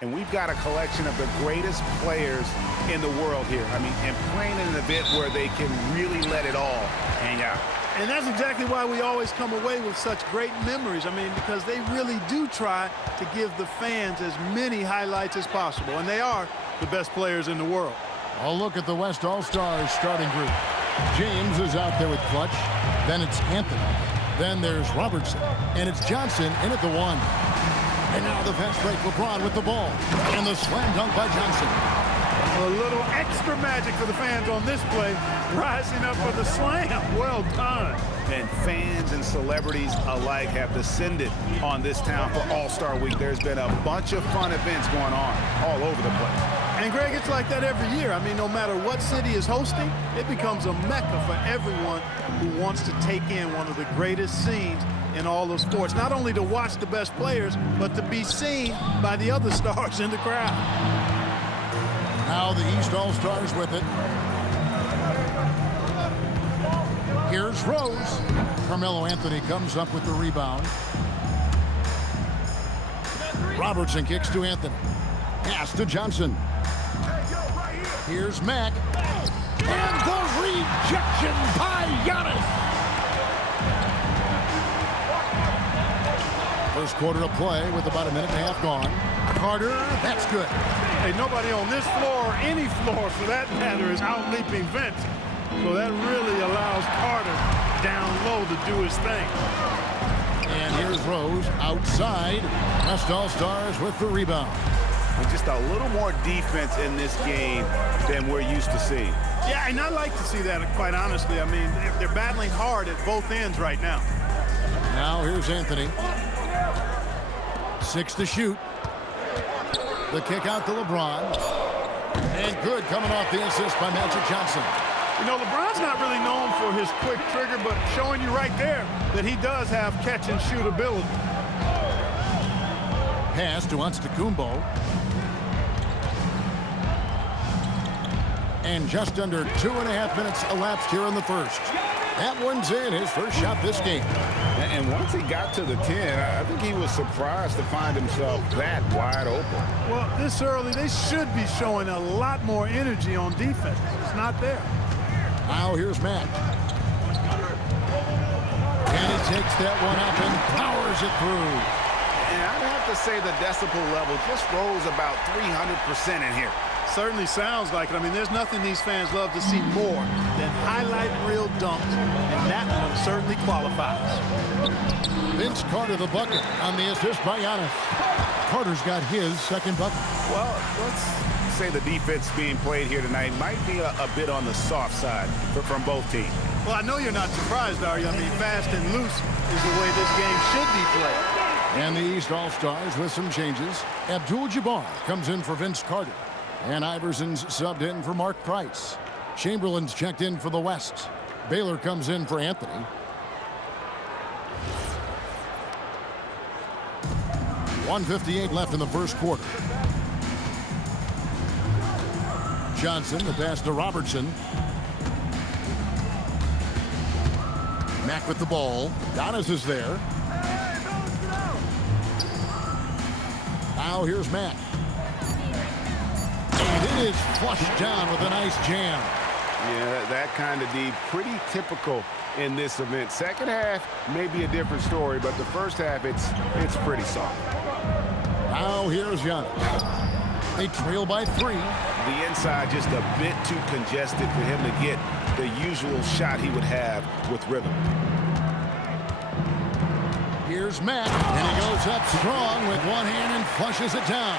And we've got a collection of the greatest players in the world here. I mean, and playing in an event where they can really let it all hang out. And that's exactly why we always come away with such great memories. I mean, because they really do try to give the fans as many highlights as possible. And they are the best players in the world. I'll look at the West All-Stars starting group. James is out there with clutch. Then it's Anthony. Then there's Robertson. And it's Johnson in at the 1. And now the fast break, LeBron with the ball. And the slam dunk by Johnson. A little extra magic for the fans on this play. Rising up for the slam. Well done. And fans and celebrities alike have descended on this town for All-Star Week. There's been a bunch of fun events going on all over the place. And, Greg, it's like that every year. I mean, no matter what city is hosting, it becomes a mecca for everyone who wants to take in one of the greatest scenes in all of sports. Not only to watch the best players, but to be seen by the other stars in the crowd. Now the East All-Stars with it. Here's Rose. Carmelo Anthony comes up with the rebound. Robertson kicks to Anthony. Pass to Johnson. Here's Mack. And the rejection by Giannis. First quarter of play with about a minute and a half gone. Carter, that's good. Hey, nobody on this floor, or any floor for that matter, is out-leaping Vince. So that really allows Carter down low to do his thing. And here's Rose outside. West All-Stars with the rebound. With just a little more defense in this game than we're used to seeing. Yeah, and I like to see that, quite honestly. I mean, they're battling hard at both ends right now. Now here's Anthony. 6 to shoot. The kick out to LeBron. And good coming off the assist by Magic Johnson. You know, LeBron's not really known for his quick trigger, but showing you right there that he does have catch-and-shoot ability. Pass to Antetokounmpo. And just under 2.5 minutes elapsed here in the first. That one's in, his first shot this game. And once he got to the 10, I think he was surprised to find himself that wide open. Well, this early, they should be showing a lot more energy on defense. It's not there. Now here's Matt. And he takes that one up and powers it through. And I'd have to say the decibel level just rose about 300% in here. Certainly sounds like it. I mean, there's nothing these fans love to see more than highlight reel dunks, and that one certainly qualifies. Vince Carter the bucket on the assist by Giannis. Carter's got his second bucket. Well, let's say the defense being played here tonight might be a bit on the soft side from both teams. Well, I know you're not surprised, are you? I mean, fast and loose is the way this game should be played. And the East All-Stars with some changes. Abdul-Jabbar comes in for Vince Carter. And Iverson's subbed in for Mark Price. Chamberlain's checked in for the West. Baylor comes in for Anthony. .158 left in the first quarter. Johnson, the pass to Robertson. Mack with the ball. Giannis is there. Now here's Mack. And it is flushed down with a nice jam. Yeah, that kind of D, pretty typical in this event. Second half may be a different story, but the first half, it's pretty soft. Now here's Giannis. They trail by 3. The inside just a bit too congested for him to get the usual shot he would have with rhythm. Here's Matt, and he goes up strong with one hand and flushes it down.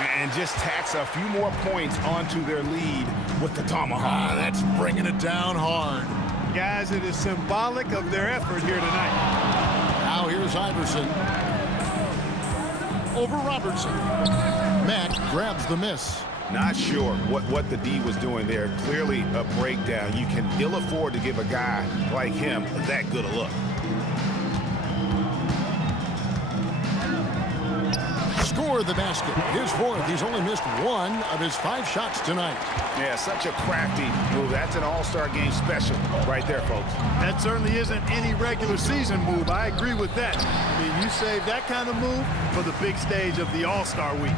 And just tacks a few more points onto their lead with the tomahawk. That's bringing it down hard. Guys, it is symbolic of their effort here tonight. Now here's Iverson. Over Robertson. Mack grabs the miss. Not sure what the D was doing there. Clearly a breakdown. You can ill afford to give a guy like him that good a look. Score the basket. His fourth. He's only missed 1 of his 5 shots tonight. Yeah, such a crafty move. That's an all-star game special right there, folks. That certainly isn't any regular season move. I agree with that. I mean, you save that kind of move for the big stage of the All-Star Week.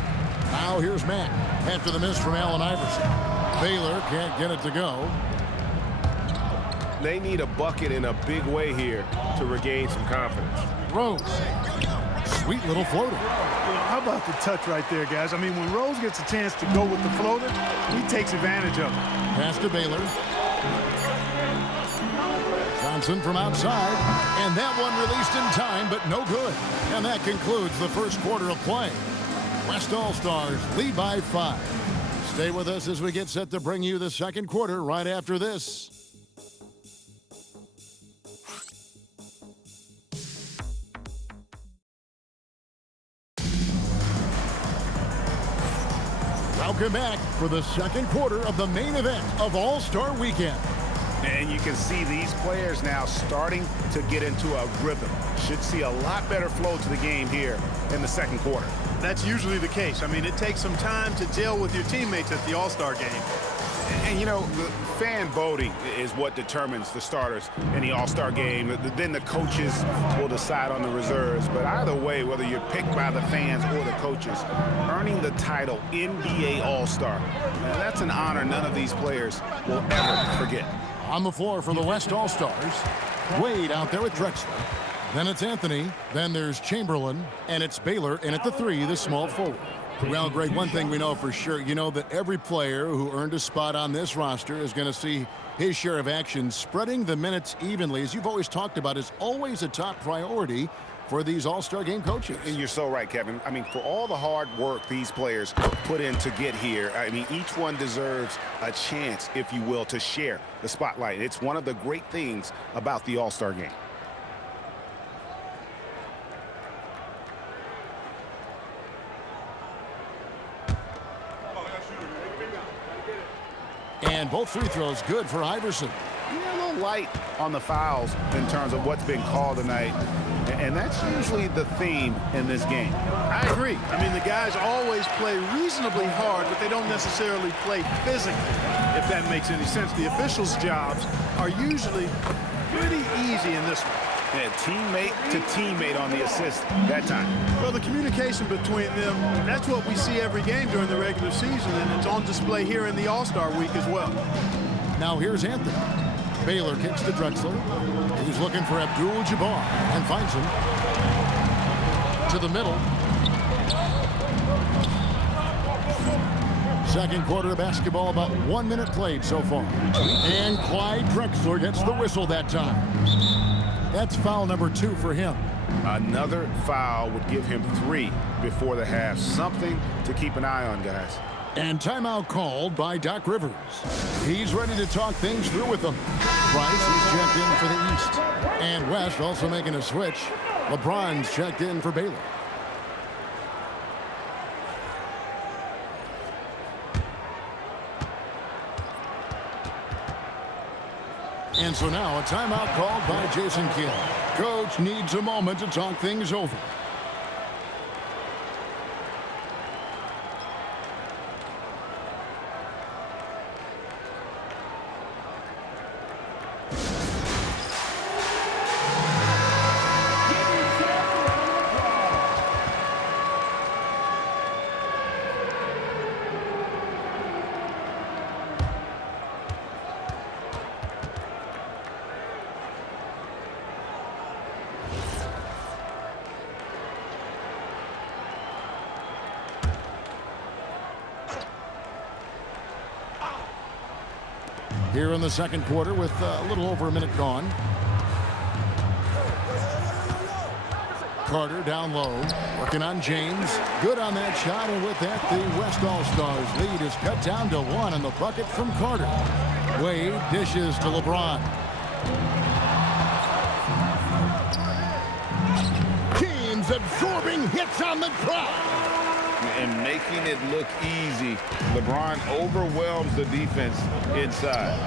Now here's Mack after the miss from Allen Iverson. Baylor can't get it to go. They need a bucket in a big way here to regain some confidence. Rose. Sweet little floater. How about the touch right there, guys? I mean, when Rose gets a chance to go with the floater, he takes advantage of it. Pass to Baylor. Johnson from outside. And that one released in time, but no good. And that concludes the first quarter of play. West All-Stars lead by 5. Stay with us as we get set to bring you the second quarter right after this. Welcome back for the second quarter of the main event of All-Star Weekend. And you can see these players now starting to get into a rhythm. Should see a lot better flow to the game here in the second quarter. That's usually the case. I mean, it takes some time to gel with your teammates at the All-Star game. And, you know, the fan voting is what determines the starters in the All-Star game. Then the coaches will decide on the reserves. But either way, whether you're picked by the fans or the coaches, earning the title NBA All-Star, that's an honor none of these players will ever forget. On the floor for the West All-Stars, Wade out there with Drexler. Then it's Anthony. Then there's Chamberlain. And it's Baylor. And at the 3, the small forward. Well, Greg, one thing we know for sure, you know that every player who earned a spot on this roster is going to see his share of action. Spreading the minutes evenly, as you've always talked about, is always a top priority for these All-Star game coaches. And you're so right, Kevin. I mean, for all the hard work these players put in to get here, I mean, each one deserves a chance, if you will, to share the spotlight. It's one of the great things about the All-Star game. And both free throws good for Iverson. Yeah, a little light on the fouls in terms of what's been called tonight. And that's usually the theme in this game. I agree. I mean, the guys always play reasonably hard, but they don't necessarily play physically, if that makes any sense. The officials' jobs are usually pretty easy in this one. Yeah, teammate to teammate on the assist that time. Well, the communication between them, that's what we see every game during the regular season, and it's on display here in the All-Star week as well. Now here's Anthony. Baylor kicks to Drexler. He's looking for Abdul-Jabbar and finds him. To the middle. Second quarter of basketball, about 1 minute played so far. And Clyde Drexler gets the whistle that time. That's foul number 2 for him. Another foul would give him 3 before the half. Something to keep an eye on, guys. And timeout called by Doc Rivers. He's ready to talk things through with them. Price is checked in for the East. And West also making a switch. LeBron's checked in for Baylor. And so now a timeout called by Jason Kidd. Coach needs a moment to talk things over. Here in the second quarter with a little over a minute gone. Carter down low, working on James. Good on that shot, and with that, the West All-Stars lead is cut down to 1 on the bucket from Carter. Wade dishes to LeBron. James absorbing hits on the drop. And making it look easy. LeBron overwhelms the defense inside.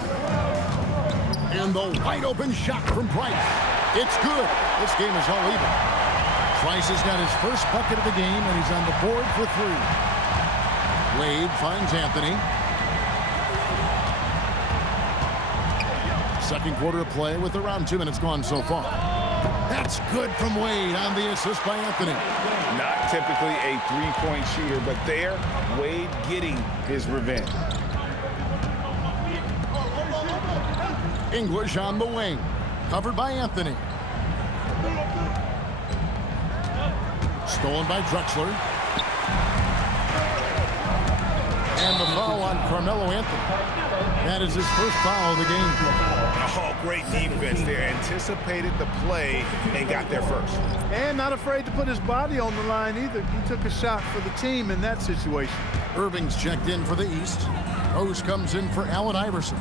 And the wide open shot from Price. It's good. This game is all even. Price has got his first bucket of the game, and he's on the board for 3. Wade finds Anthony. Second quarter of play with around 2 minutes gone so far. That's good from Wade on the assist by Anthony. Not typically a three-point shooter, but there, Wade getting his revenge. English on the wing. Covered by Anthony. Stolen by Drexler. And the foul on Carmelo Anthony. That is his first foul of the game. Oh, great defense there. Anticipated the play and got there first. And not afraid to put his body on the line either. He took a shot for the team in that situation. Irving's checked in for the East. Rose comes in for Allen Iverson.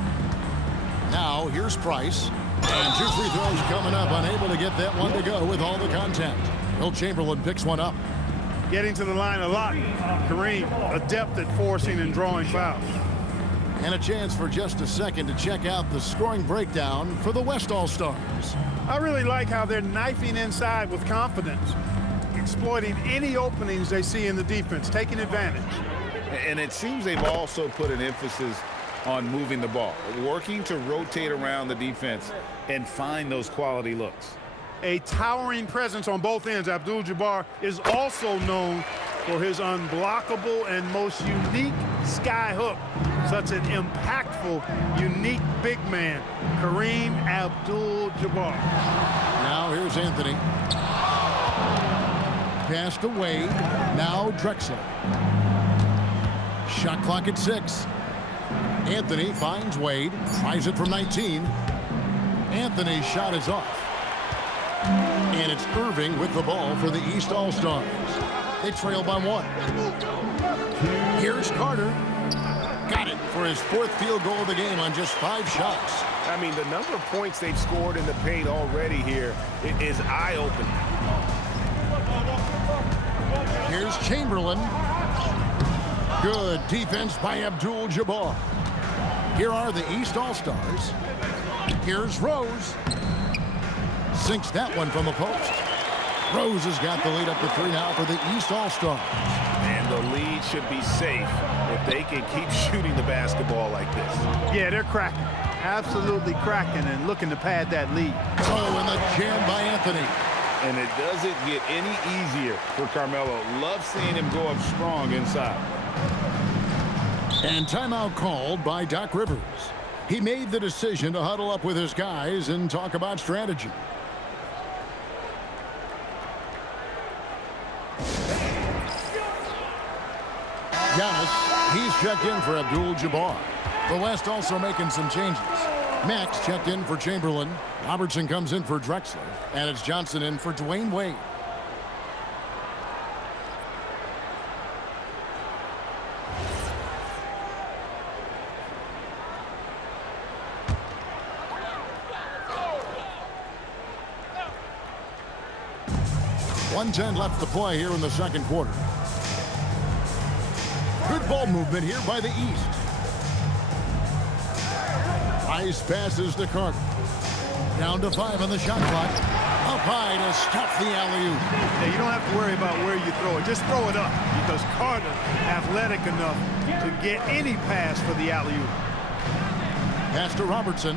Now, here's Price. And 2 free throws coming up. Unable to get that one to go with all the contact. Wilt Chamberlain picks one up. Getting to the line a lot. Kareem, adept at forcing and drawing fouls. And a chance for just a second to check out the scoring breakdown for the West All-Stars. I really like how they're knifing inside with confidence, exploiting any openings they see in the defense, taking advantage. And it seems they've also put an emphasis on moving the ball, working to rotate around the defense and find those quality looks. A towering presence on both ends. Abdul-Jabbar is also known for his unblockable and most unique sky hook. Such an impactful, unique big man, Kareem Abdul-Jabbar. Now here's Anthony. Pass to Wade. Now Drexler. Shot clock at 6. Anthony finds Wade. Tries it from 19. Anthony's shot is off. And it's Irving with the ball for the East All-Stars. They trail by 1. Here's Carter. Got it for his 4th field goal of the game on just 5 shots. I mean, the number of points they've scored in the paint already here is eye-opening. Here's Chamberlain. Good defense by Abdul-Jabbar. Here are the East All-Stars. Here's Rose. Sinks that one from the post. Rose has got the lead up to 3 now for the East All-Stars. And the lead should be safe if they can keep shooting the basketball like this. Yeah, they're cracking. Absolutely cracking and looking to pad that lead. Oh, and the jam by Anthony. And it doesn't get any easier for Carmelo. Love seeing him go up strong inside. And timeout called by Doc Rivers. He made the decision to huddle up with his guys and talk about strategy. Giannis, he's checked in for Abdul-Jabbar. The West also making some changes. Max checked in for Chamberlain. Robertson comes in for Drexler. And it's Johnson in for Dwayne Wade. .110 left to play here in the second quarter. Good ball movement here by the East. Nice passes to Carter. Down to 5 on the shot clock. Up high to stuff the alley-oop. Yeah, you don't have to worry about where you throw it. Just throw it up because Carter athletic enough to get any pass for the alley-oop. Pass to Robertson.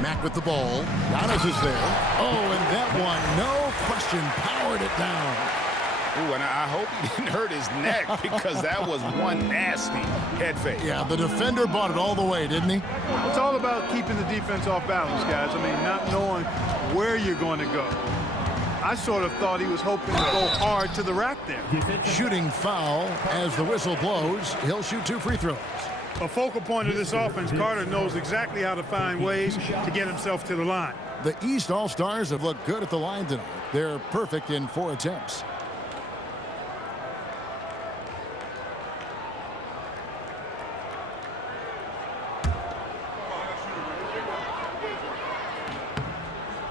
Mack with the ball. Giannis is there. Oh, and that one, no question, powered it down. Ooh, and I hope he didn't hurt his neck because that was one nasty head fake. Yeah, the defender bought it all the way, didn't he? It's all about keeping the defense off balance, guys. I mean, not knowing where you're going to go. I sort of thought he was hoping to go hard to the rack there. Shooting foul as the whistle blows. He'll shoot 2 free throws. A focal point of this offense, Carter knows exactly how to find ways to get himself to the line. The East All-Stars have looked good at the line tonight. They're perfect in 4 attempts.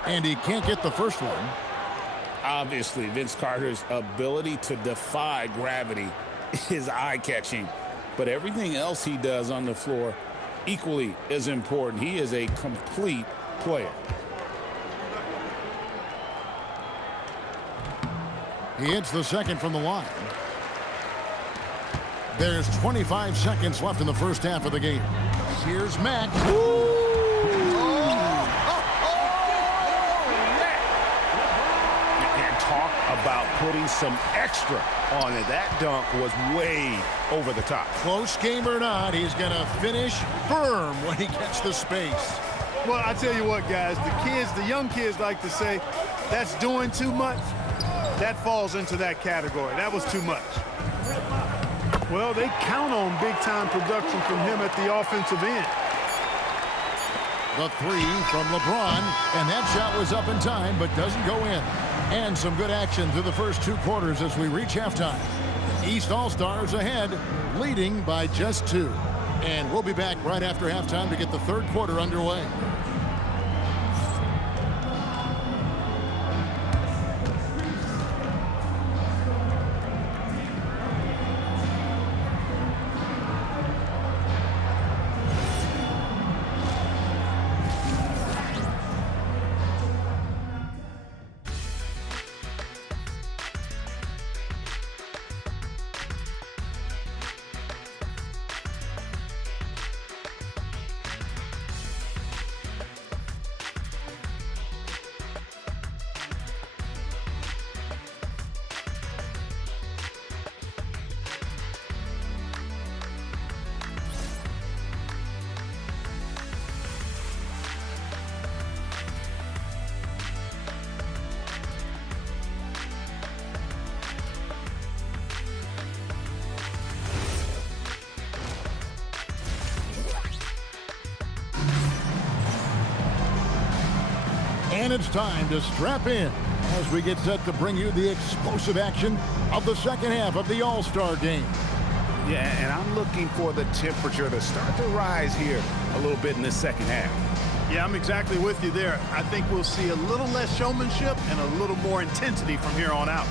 And he can't get the first one. Obviously, Vince Carter's ability to defy gravity is eye-catching. But everything else he does on the floor equally is important. He is a complete player. He hits the second from the line. There's 25 seconds left in the first half of the game. Here's Mack. Talk about putting some extra on it. That dunk was way over the top. Close game or not, he's going to finish firm when he gets the space. Well, I tell you what, guys, the young kids like to say, that's doing too much. That falls into that category. That was too much. Well, they count on big-time production from him at the offensive end. The three from LeBron, and that shot was up in time, but doesn't go in. And some good action through the first 2 quarters as we reach halftime. East All-Stars ahead, leading by just 2. And we'll be back right after halftime to get the 3rd quarter underway. And it's time to strap in as we get set to bring you the explosive action of the second half of the All-Star game. Yeah, and I'm looking for the temperature to start to rise here a little bit in this second half. Yeah, I'm exactly with you there. I think we'll see a little less showmanship and a little more intensity from here on out.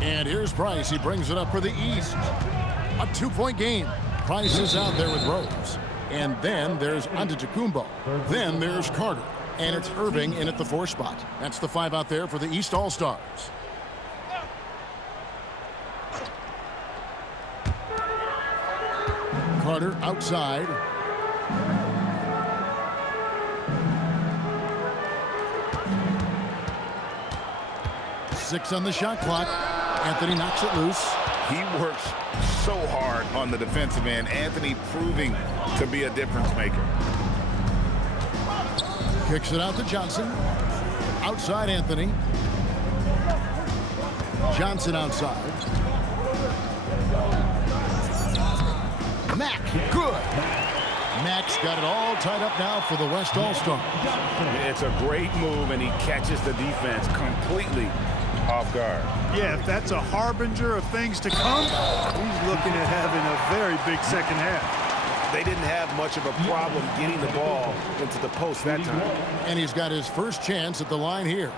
And here's Price. He brings it up for the East. A 2-point game. Price is out there with Rose. And then there's Antetokounmpo. Then there's Carter. And it's Irving in at the 4 spot. That's the 5 out there for the East All-Stars. Carter outside. Six on the shot clock. Anthony knocks it loose. He works so hard on the defensive end. Anthony proving to be a difference maker. Kicks it out to Johnson. Outside Anthony. Johnson outside. Mack, good. Mack's got it all tied up now for the West All-Star. It's a great move, and he catches the defense completely off guard. Yeah, if that's a harbinger of things to come, he's looking at having a very big second half. They didn't have much of a problem getting the ball into the post that time. And he's got his first chance at the line here.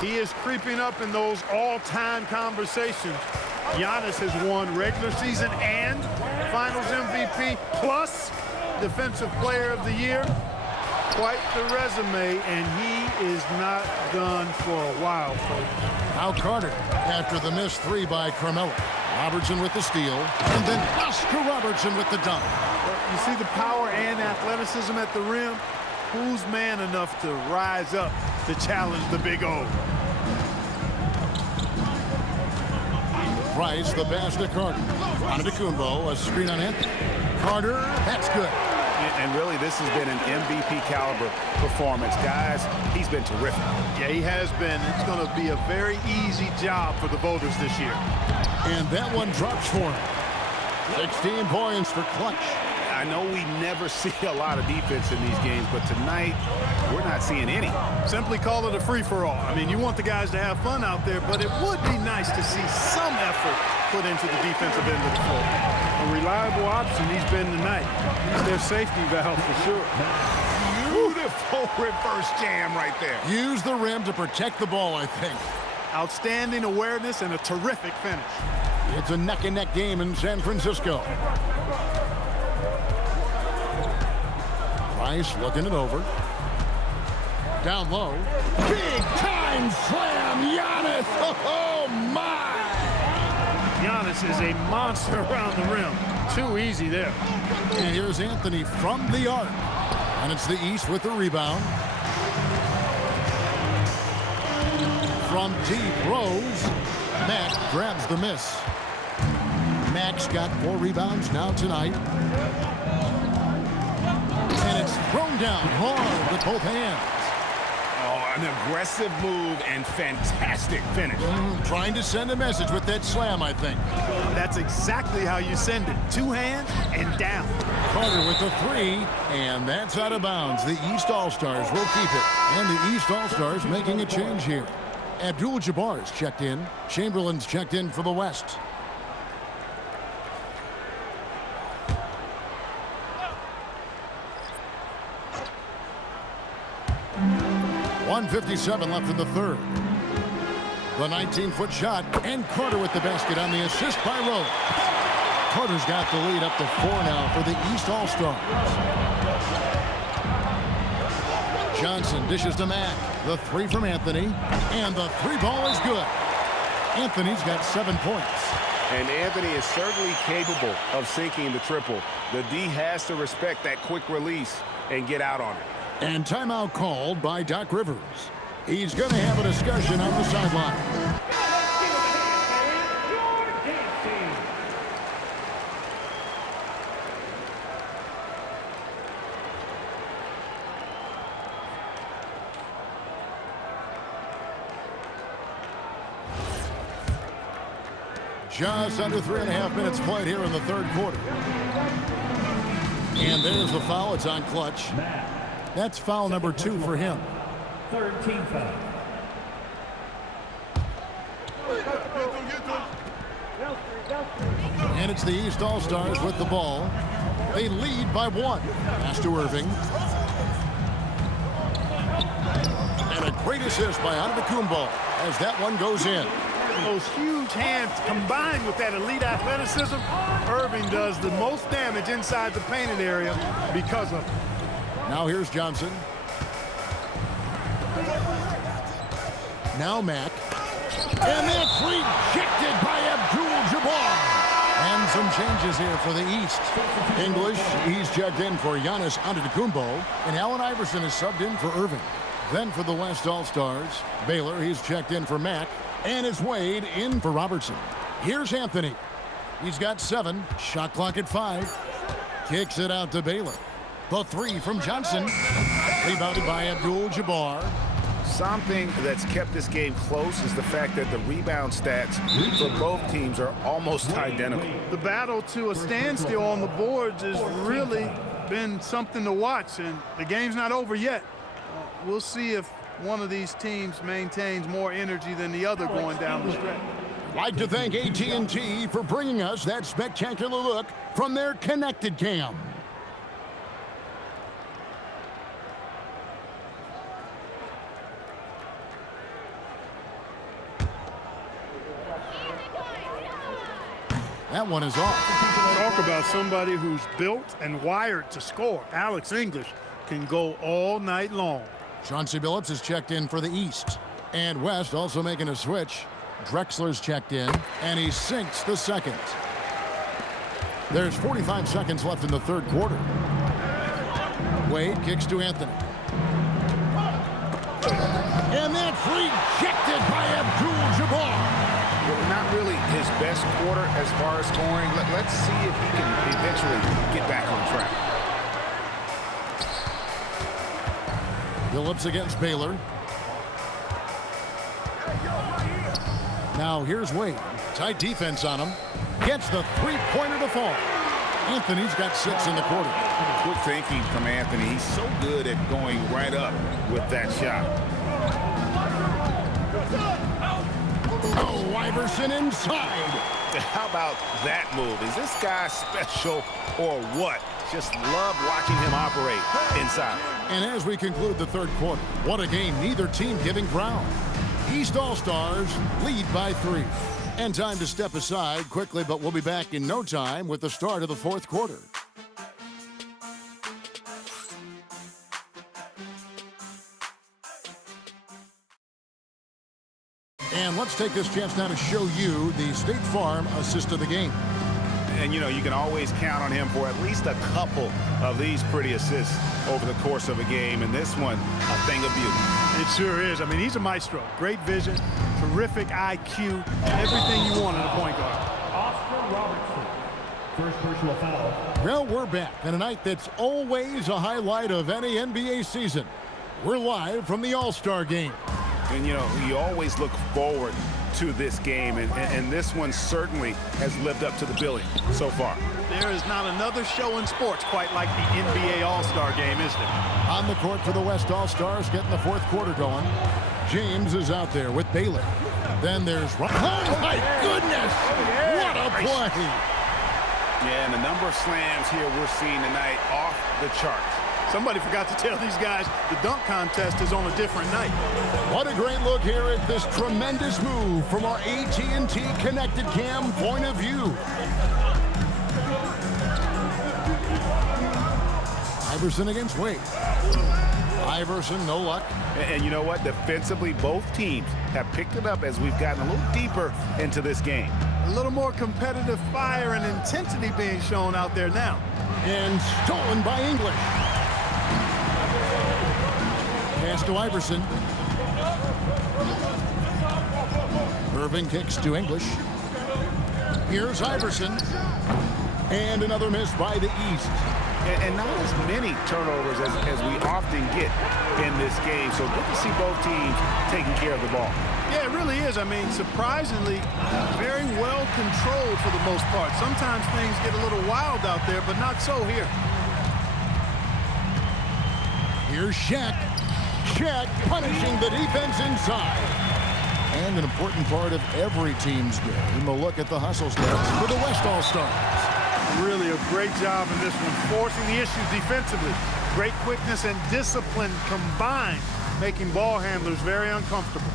He is creeping up in those all-time conversations. Giannis has won regular season and Finals MVP plus Defensive Player of the Year. Quite the resume, and he is not done for a while, folks. Now Carter after the missed 3 by Carmelo. Robertson with the steal, and then Oscar Robertson with the dunk. You see the power and athleticism at the rim? Who's man enough to rise up to challenge the Big O? Price, the pass to Carter. Antetokounmpo, a screen on Anthony. Carter, that's good. And really, this has been an MVP caliber performance. Guys, he's been terrific. Yeah, he has been. It's going to be a very easy job for the voters this year. And that one drops for him. 16 points for Clutch. I know we never see a lot of defense in these games, but tonight we're not seeing any. Simply call it a free-for-all. I mean, you want the guys to have fun out there, but it would be nice to see some effort put into the defensive end of the floor. A reliable option he's been tonight. He's their safety valve for sure. Beautiful reverse jam right there. Use the rim to protect the ball, I think. Outstanding awareness and a terrific finish. It's a neck-and-neck game in San Francisco. Price looking it over. Down low. Big time slam, Giannis. Oh my! Giannis is a monster around the rim. Too easy there. And here's Anthony from the arc. And it's the East with the rebound. From deep, Rose. Mack grabs the miss. Mack's got 4 rebounds now tonight. And it's thrown down hard with both hands. Oh, an aggressive move and fantastic finish. Trying to send a message with that slam, I think. That's exactly how you send it. 2 hands and down. Carter with the 3, and that's out of bounds. The East All-Stars will keep it. And the East All-Stars making a change here. Abdul-Jabbar's checked in. Chamberlain's checked in for the West. .157 left in the third. The 19-foot shot, and Carter with the basket on the assist by Rose. Carter's got the lead up to 4 now for the East All-Stars. Johnson dishes to Mack. The 3 from Anthony, and the 3-ball is good. Anthony's got 7 points. And Anthony is certainly capable of sinking the triple. The D has to respect that quick release and get out on it. And timeout called by Doc Rivers. He's going to have a discussion on the sideline. Just under 3.5 minutes played here in the third quarter. And there's the foul. It's on Clutch. That's foul number 2 for him. Third team foul. And it's the East All-Stars with the ball. They lead by 1. Pass to Irving. And a great assist by Antetokounmpo as that one goes in. Those huge hands combined with that elite athleticism, Irving does the most damage inside the painted area because of it. Now here's Johnson. Now Mack. And that's rejected by Abdul-Jabbar. And some changes here for the East. English, he's checked in for Giannis Antetokounmpo. And Allen Iverson is subbed in for Irving. Then for the West All-Stars, Baylor, he's checked in for Mack. And it's Wade in for Robertson. Here's Anthony. He's got 7. Shot clock at 5. Kicks it out to Baylor. The 3 from Johnson. Rebounded by Abdul-Jabbar. Something that's kept this game close is the fact that the rebound stats for both teams are almost identical. The battle to a standstill on the boards has really been something to watch, and the game's not over yet. We'll see if one of these teams maintains more energy than the other going down the stretch. Like to thank AT&T for bringing us that spectacular look from their Connected Cam. That one is off. Talk about somebody who's built and wired to score. Alex English can go all night long. Chauncey Billups is checked in for the East. And West also making a switch. Drexler's checked in, and he sinks the second. There's 45 seconds left in the third quarter. Wade kicks to Anthony. And that's rejected by Abdul-Jabbar. Not really his best quarter as far as scoring. Let's see if he can eventually get back on track. Billups against Baylor. Now here's Wade. Tight defense on him. Gets the three-pointer to fall. Anthony's got 6 in the quarter. Good thinking from Anthony. He's so good at going right up with that shot. Oh, Iverson inside. How about that move? Is this guy special or what? Just love watching him operate inside. And as we conclude the third quarter, what a game, neither team giving ground. East All-Stars lead by 3. And time to step aside quickly, but we'll be back in no time with the start of the fourth quarter. And let's take this chance now to show you the State Farm assist of the game. And, you know, you can always count on him for at least a couple of these pretty assists over the course of a game. And this one, a thing of beauty. It sure is. I mean, he's a maestro. Great vision, terrific IQ, everything you want in a point guard. Oscar Robertson. First personal foul. Well, we're back on a night that's always a highlight of any NBA season. We're live from the All-Star game. And, you know, you always look forward to this game, and this one certainly has lived up to the billing so far. There is not another show in sports quite like the NBA All-Star game, is there? On the court for the West All-Stars, getting the fourth quarter going. James is out there with Baylor. Then there's... Oh, my goodness! What a play! Yeah, and the number of slams here we're seeing tonight off the charts. Somebody forgot to tell these guys the dunk contest is on a different night. What a great look here at this tremendous move from our AT&T Connected Cam point of view. Iverson against Wade. Iverson, no luck. And you know what? Defensively, both teams have picked it up as we've gotten a little deeper into this game. A little more competitive fire and intensity being shown out there now. And stolen by English. Pass to Iverson. Irving kicks to English. Here's Iverson. And another miss by the East. And not as many turnovers as we often get in this game. So good to see both teams taking care of the ball. Yeah, it really is. I mean, surprisingly, very well controlled for the most part. Sometimes things get a little wild out there, but not so here. Here's Shaq. Shaq punishing the defense inside. And an important part of every team's game, a look at the hustle stats for the West All-Stars. Really a great job in this one, forcing the issues defensively. Great quickness and discipline combined, making ball handlers very uncomfortable.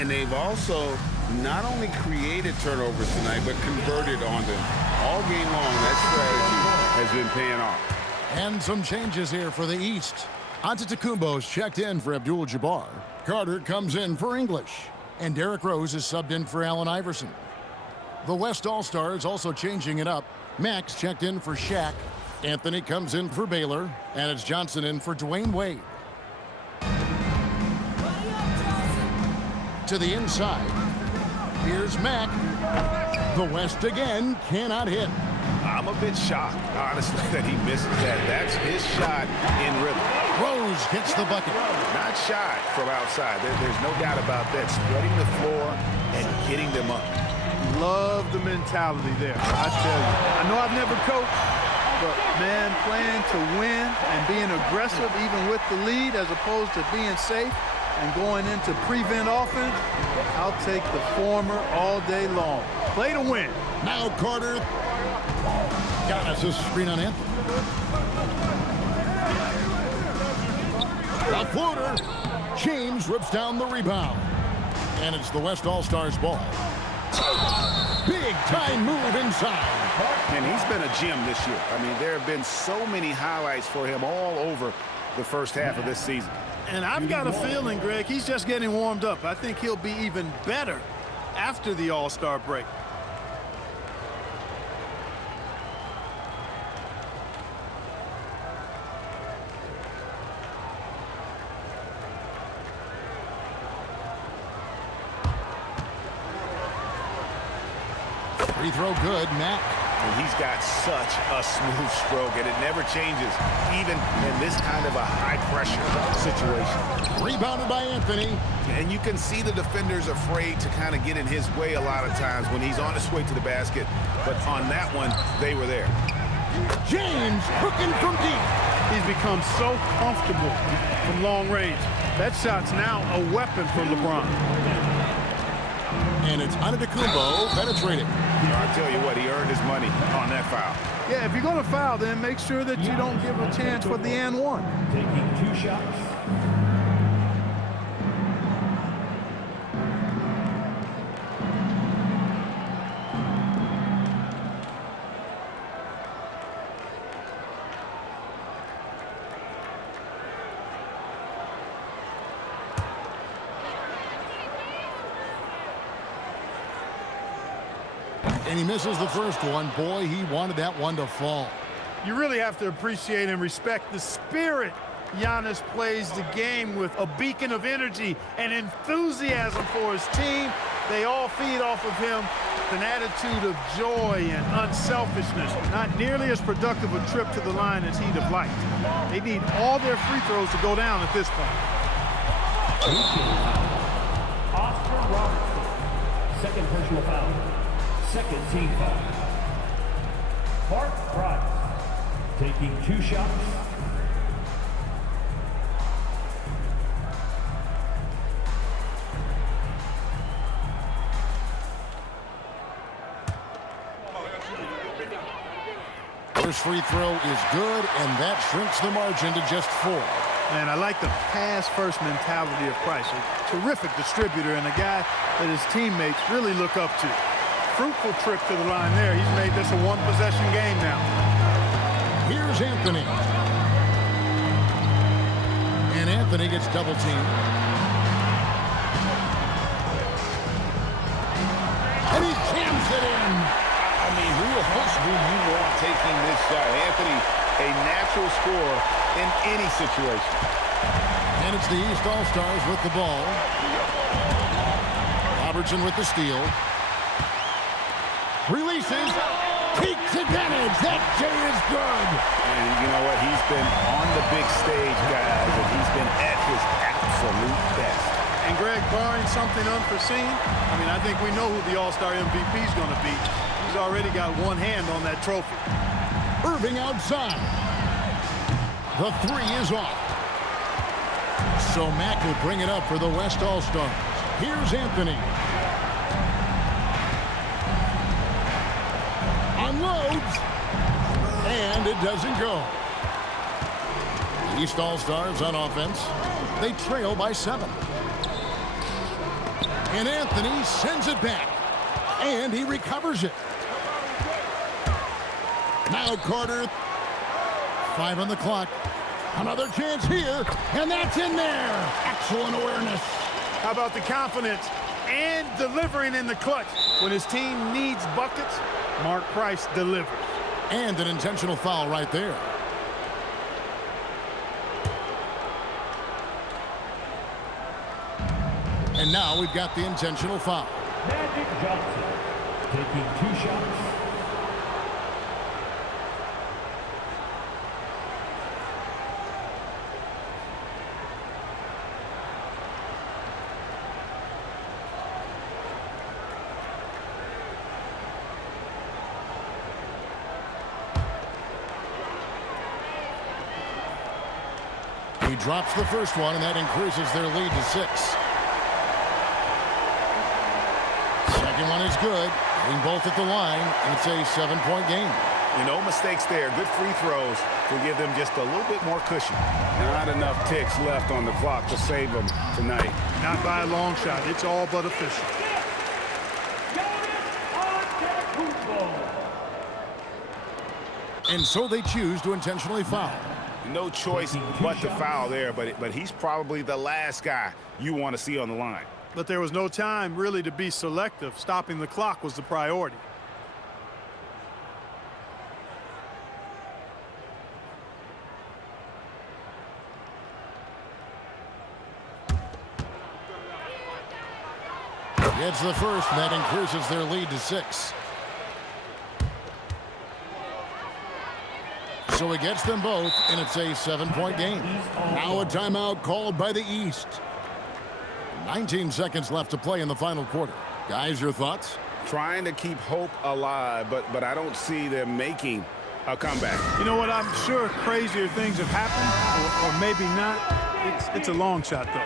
And they've also not only created turnovers tonight, but converted on them. All game long, that strategy has been paying off. And some changes here for the East. Antetokounmpo's checked in for Abdul-Jabbar. Carter comes in for English. And Derrick Rose is subbed in for Allen Iverson. The West All-Stars also changing it up. Max checked in for Shaq. Anthony comes in for Baylor. And it's Johnson in for Dwayne Wade. To the inside. Here's Mack. The West again cannot hit. I'm a bit shocked, honestly, that he misses that. That's his shot in rhythm. Rose hits the bucket. Not shy from outside. There's no doubt about that. Spreading the floor and getting them up. Love the mentality there, I tell you. I know I've never coached, but, man, playing to win and being aggressive even with the lead as opposed to being safe and going into prevent offense, I'll take the former all day long. Play to win. Now Carter. Got us a screen on Anthony. A floater. James rips down the rebound. And it's the West All-Stars ball. Big time move inside. And he's been a gem this year. I mean, there have been so many highlights for him all over the first half of this season. And I've got a feeling, Greg, he's just getting warmed up. I think he'll be even better after the All-Star break. Free throw good, Mack. And he's got such a smooth stroke, and it never changes, even in this kind of a high-pressure situation. Rebounded by Anthony. And you can see the defenders afraid to kind of get in his way a lot of times when he's on his way to the basket. But on that one, they were there. James cooking from deep. He's become so comfortable from long range. That shot's now a weapon for LeBron. And it's Antetokounmpo penetrating. I'll tell you what, he earned his money on that foul. Yeah, if you're going to foul, then make sure that you don't give a chance for the and one. Taking 2 shots. And he misses the first one. Boy, he wanted that one to fall. You really have to appreciate and respect the spirit Giannis plays the game with, a beacon of energy and enthusiasm for his team. They all feed off of him with an attitude of joy and unselfishness. Not nearly as productive a trip to the line as he'd have liked. They need all their free throws to go down at this point. Oscar Robertson. Second personal foul. Second team foul. Mark Price taking 2 shots. First free throw is good, and that shrinks the margin to just 4. And I like the pass-first mentality of Price. A terrific distributor and a guy that his teammates really look up to. Fruitful trip to the line there. He's made this a one-possession game now. Here's Anthony. And Anthony gets double-teamed. And he jams it in. I mean, who else do you want taking this shot? Anthony, a natural scorer in any situation. And it's the East All-Stars with the ball. Robertson with the steal. Releases. Peaks advantage. That J is good. And you know what? He's been on the big stage, guys, and he's been at his absolute best. And Greg, barring something unforeseen, I mean, I think we know who the All-Star MVP is going to be. He's already got one hand on that trophy. Irving outside. The 3 is off. So Mack will bring it up for the West All-Stars. Here's Anthony. Unloads. And it doesn't go. The East All-Stars on offense. They trail by 7. And Anthony sends it back. And he recovers it. Now Carter. 5 on the clock. Another chance here. And that's in there. Excellent awareness. How about the confidence and delivering in the clutch? When his team needs buckets, Mark Price delivers. And an intentional foul right there. And now we've got the intentional foul. Magic Johnson taking 2 shots. He drops the first one, and that increases their lead to 6. Second one is good. Hitting both at the line, and it's a 7-point game. No mistakes there. Good free throws to give them just a little bit more cushion. Not enough ticks left on the clock to save them tonight. Not by a long shot. It's all but official. And so they choose to intentionally foul. No choice but to foul there, but he's probably the last guy you want to see on the line. But there was no time really to be selective. Stopping the clock was the priority. Gets the first, and that increases their lead to 6. So he gets them both, and it's a 7-point game. Now a timeout called by the East. 19 seconds left to play in the final quarter. Guys, your thoughts? Trying to keep hope alive, but I don't see them making a comeback. You know what? I'm sure crazier things have happened, or maybe not. It's a long shot, though.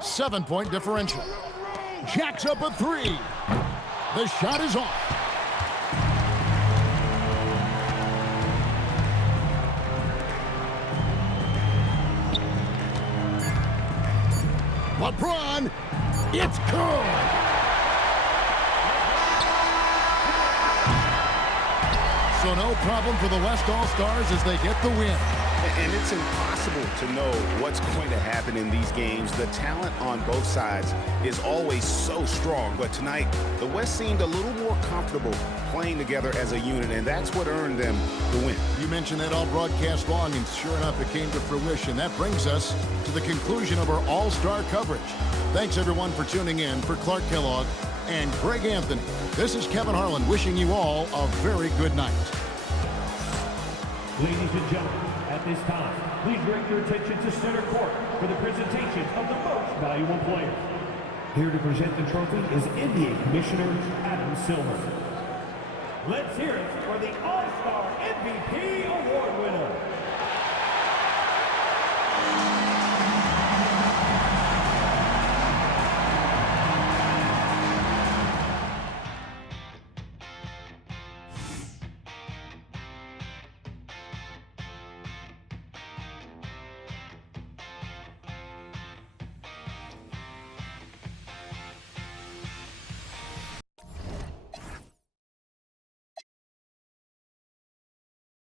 Seven-point differential. Jacks up a 3. The shot is off. LeBron It's good. So no problem for the West All-Stars as they get the win. And it's impossible to know what's going to happen in these games. The talent on both sides is always so strong. But tonight, the West seemed a little more comfortable playing together as a unit, and that's what earned them the win. You mentioned that all broadcast long, and sure enough, it came to fruition. That brings us to the conclusion of our All-Star coverage. Thanks, everyone, for tuning in. For Clark Kellogg and Greg Anthony, this is Kevin Harlan wishing you all a very good night. Ladies and gentlemen, at this time, please direct your attention to center court for the presentation of the most valuable player. Here to present the trophy is NBA Commissioner Adam Silver. Let's hear it for the All-Star